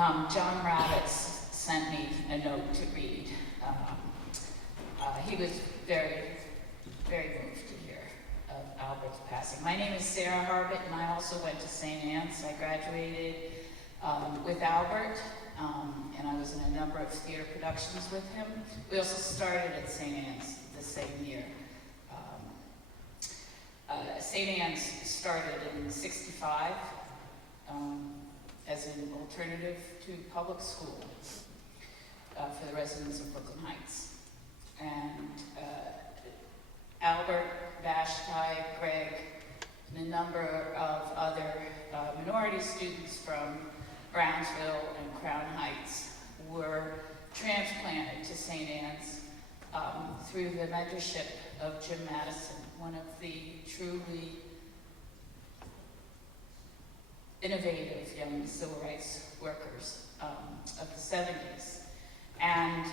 John Ravitz sent me a note to read. He was very, very moved to hear of Albert's passing. My name is Sarah Harbutt, and I also went to St. Anne's. I graduated with Albert, and I was in a number of theater productions with him. We also started at St. Anne's the same year. St. Anne's started in '65 as an alternative to public school for the residents of Brooklyn Heights. And Albert, Vashti, Greg, and a number of other minority students from Brownsville and Crown Heights were transplanted to St. Anne's through the mentorship of Jim Madison, one of the truly innovative young civil rights workers of the 70s. And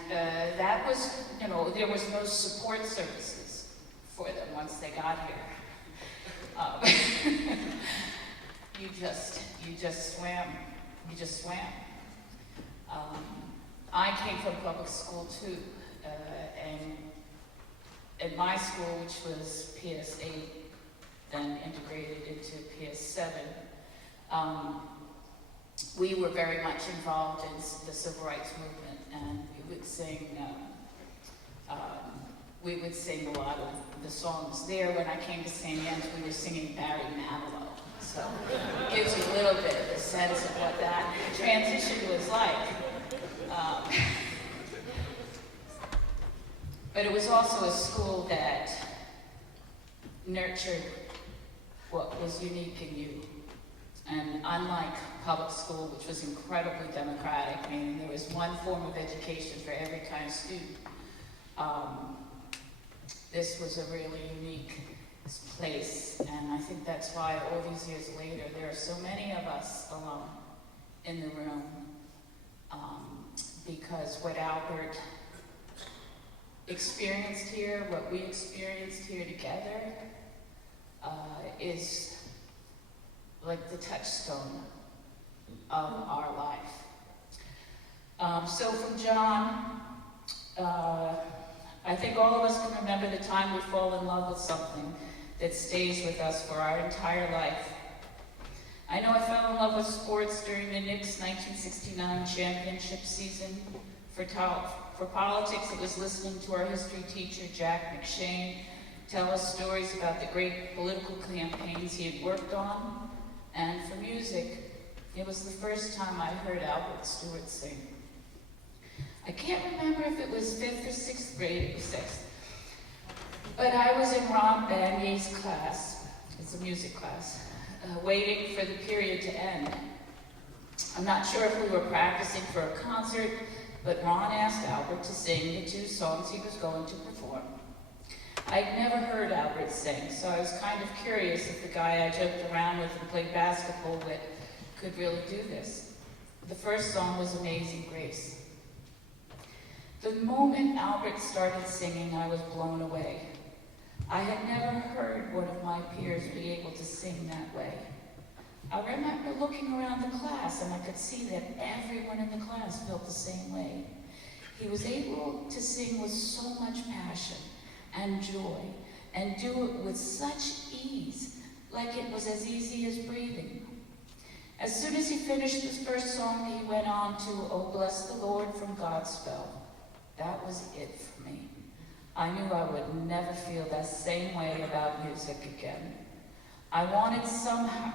that was, there was no support services for them once they got here. You just swam. I came from public school too, and at my school, which was PS 8, then integrated into PS 7, we were very much involved in the civil rights movement, and we would sing a lot of the songs there. When I came to St. Anne's, we were singing Barry Manilow, so it gives you a little bit of a sense of what that transition was like. But it was also a school that nurtured what was unique in you. And unlike public school, which was incredibly democratic, meaning there was one form of education for every kind of student, this was a really unique place. And I think that's why all these years later, there are so many of us alone in the room, because what Albert experienced here, what we experienced here together, is like the touchstone of our life. So from John, I think all of us can remember the time we fall in love with something that stays with us for our entire life. I know I fell in love with sports during the Knicks' 1969 championship season. For politics, it was listening to our history teacher, Jack McShane, tell us stories about the great political campaigns he had worked on. And for music, it was the first time I heard Albert Stewart sing. I can't remember if it was 5th or 6th grade, it was 6th. But I was in Ron Banier's class, it's a music class, waiting for the period to end. I'm not sure if we were practicing for a concert, but Ron asked Albert to sing the 2 songs he was going to perform. I'd never heard Albert sing, so I was kind of curious if the guy I joked around with and played basketball with could really do this. The first song was Amazing Grace. The moment Albert started singing, I was blown away. I had never heard one of my peers be able to sing that way. I remember looking around the class, and I could see that everyone in the class felt the same way. He was able to sing with so much passion and joy, and do it with such ease, like it was as easy as breathing. As soon as he finished his first song, he went on to Oh Bless the Lord from Godspell. That was it for me. I knew I would never feel that same way about music again. I wanted somehow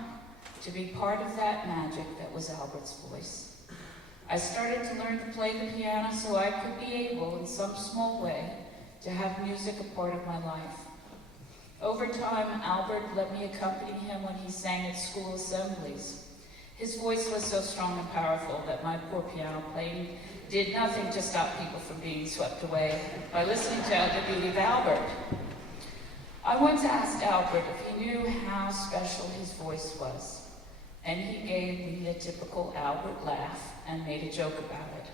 to be part of that magic that was Albert's voice. I started to learn to play the piano so I could be able, in some small way, to have music a part of my life. Over time, Albert let me accompany him when he sang at school assemblies. His voice was so strong and powerful that my poor piano playing did nothing to stop people from being swept away by listening to the beauty of Albert. I once asked Albert if he knew how special his voice was, and he gave me a typical Albert laugh and made a joke about it.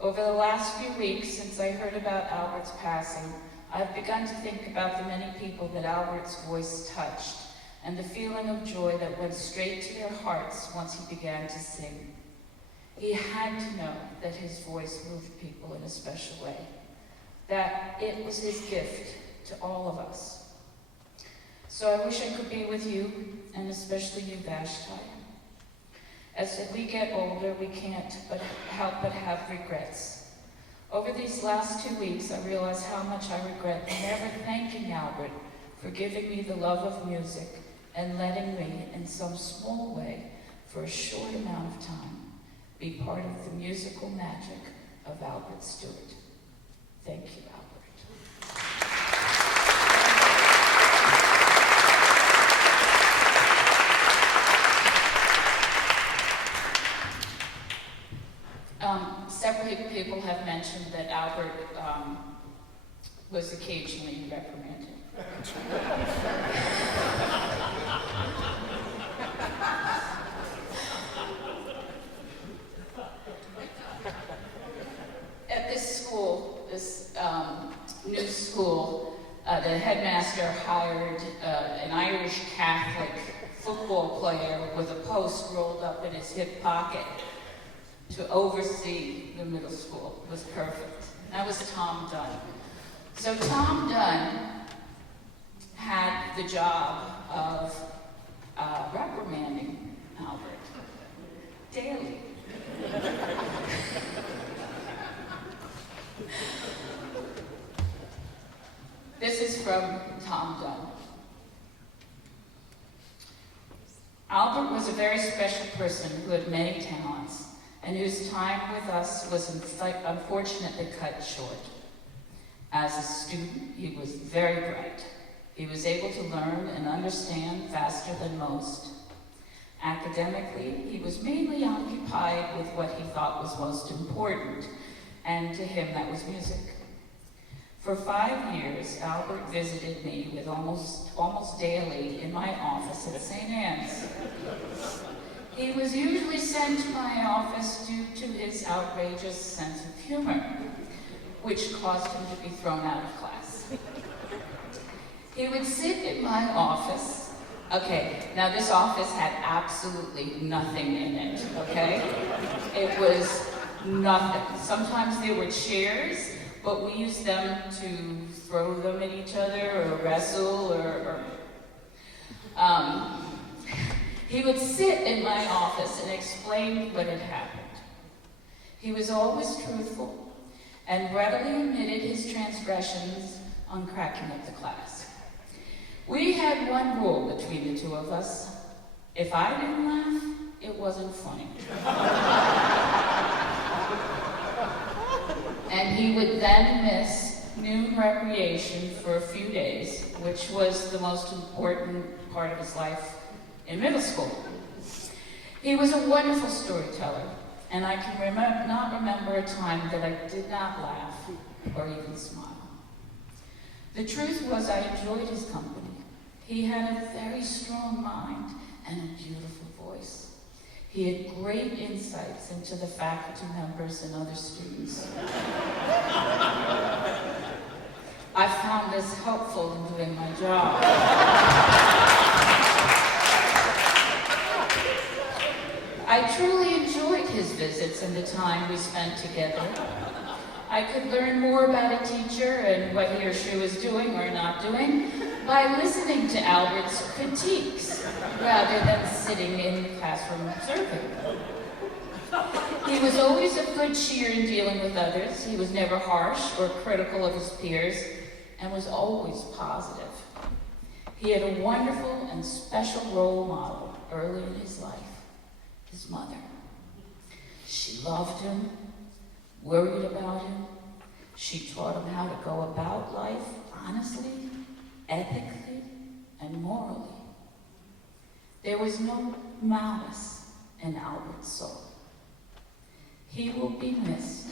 Over the last few weeks, since I heard about Albert's passing, I've begun to think about the many people that Albert's voice touched and the feeling of joy that went straight to their hearts once he began to sing. He had to know that his voice moved people in a special way, that it was his gift to all of us. So I wish I could be with you, and especially you, Vashti. As we get older, we can't help but have regrets. Over these last 2 weeks, I realized how much I regret never thanking Albert for giving me the love of music and letting me, in some small way, for a short amount of time, be part of the musical magic of Albert Stewart. Thank you, Albert. Several people have mentioned that Albert was occasionally reprimanded. At this school, this new school, the headmaster hired an Irish Catholic football player with a post rolled up in his hip pocket to oversee the middle school. It was perfect. That was Tom Dunne. So Tom Dunne had the job of reprimanding Albert daily. This is from Tom Dunne. Albert was a very special person who had many talents, and whose time with us was unfortunately cut short. As a student, he was very bright. He was able to learn and understand faster than most. Academically, he was mainly occupied with what he thought was most important, and to him that was music. For 5 years, Albert visited me with almost daily in my office at St. Anne's. He was usually sent to my office due to his outrageous sense of humor, which caused him to be thrown out of class. He would sit in my office. Okay, now this office had absolutely nothing in it, okay? It was nothing. Sometimes there were chairs, but we used them to throw them at each other or wrestle He would sit in my office and explain what had happened. He was always truthful and readily admitted his transgressions on cracking up the class. We had one rule between the two of us. If I didn't laugh, it wasn't funny. And he would then miss noon recreation for a few days, which was the most important part of his life in middle school. He was a wonderful storyteller, and I can not remember a time that I did not laugh or even smile. The truth was I enjoyed his company. He had a very strong mind and a beautiful voice. He had great insights into the faculty members and other students. I found this helpful in doing my job. I truly enjoyed his visits and the time we spent together. I could learn more about a teacher and what he or she was doing or not doing by listening to Albert's critiques rather than sitting in the classroom observing. He was always a good cheer in dealing with others. He was never harsh or critical of his peers and was always positive. He had a wonderful and special role model early in his life, his mother. She loved him, worried about him. She taught him how to go about life honestly, ethically, and morally. There was no malice in Albert's soul. He will be missed,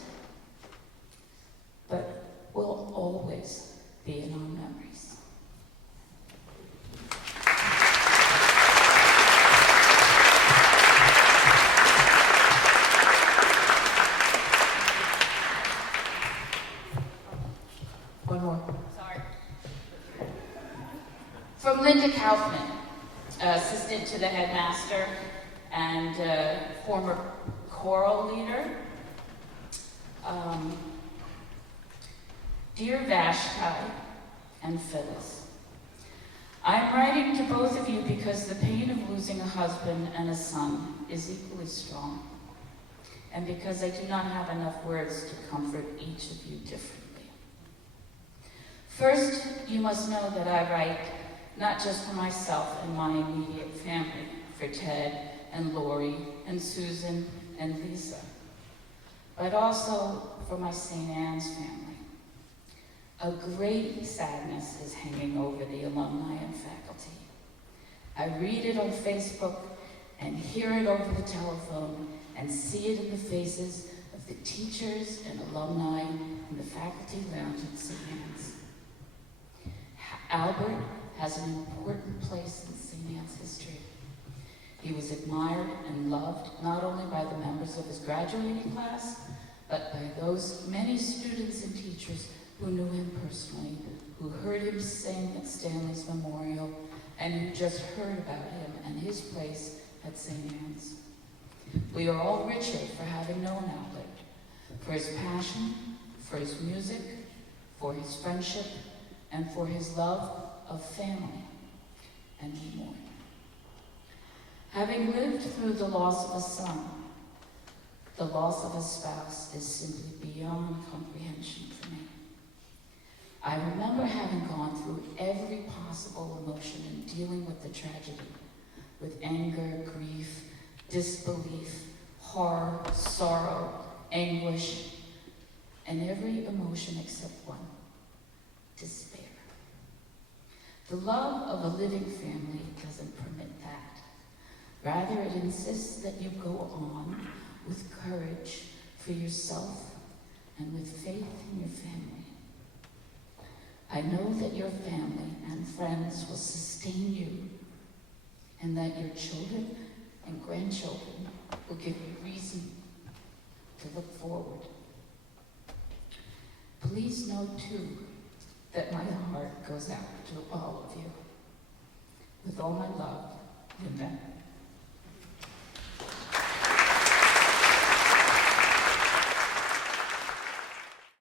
but will always be in our memories. One more. Sorry. From Linda Kaufman, assistant to the headmaster and former choral leader. Dear Vashti and Phyllis, I'm writing to both of you because the pain of losing a husband and a son is equally strong, and because I do not have enough words to comfort each of you differently. First, you must know that I write not just for myself and my immediate family, for Ted and Lori and Susan and Lisa, but also for my St. Anne's family. A great sadness is hanging over the alumni and faculty. I read it on Facebook and hear it over the telephone and see it in the faces of the teachers and alumni in the faculty lounge at St. Anne's. Albert has an important place in St. Anne's history. He was admired and loved not only by the members of his graduating class, but by those many students and teachers who knew him personally, who heard him sing at Stanley's Memorial, and who just heard about him and his place at St. Anne's. We are all richer for having known Albert, for his passion, for his music, for his friendship, and for his love of family, and more. Having lived through the loss of a son, the loss of a spouse is simply beyond comprehension for me. I remember having gone through every possible emotion in dealing with the tragedy, with anger, grief, disbelief, horror, sorrow, anguish, and every emotion except one, despair. The love of a living family doesn't permit that. Rather, it insists that you go on with courage for yourself and with faith in your family. I know that your family and friends will sustain you, and that your children and grandchildren will give you reason to look forward. Please know, too, that my heart goes out to all of you. With all my love, Linda.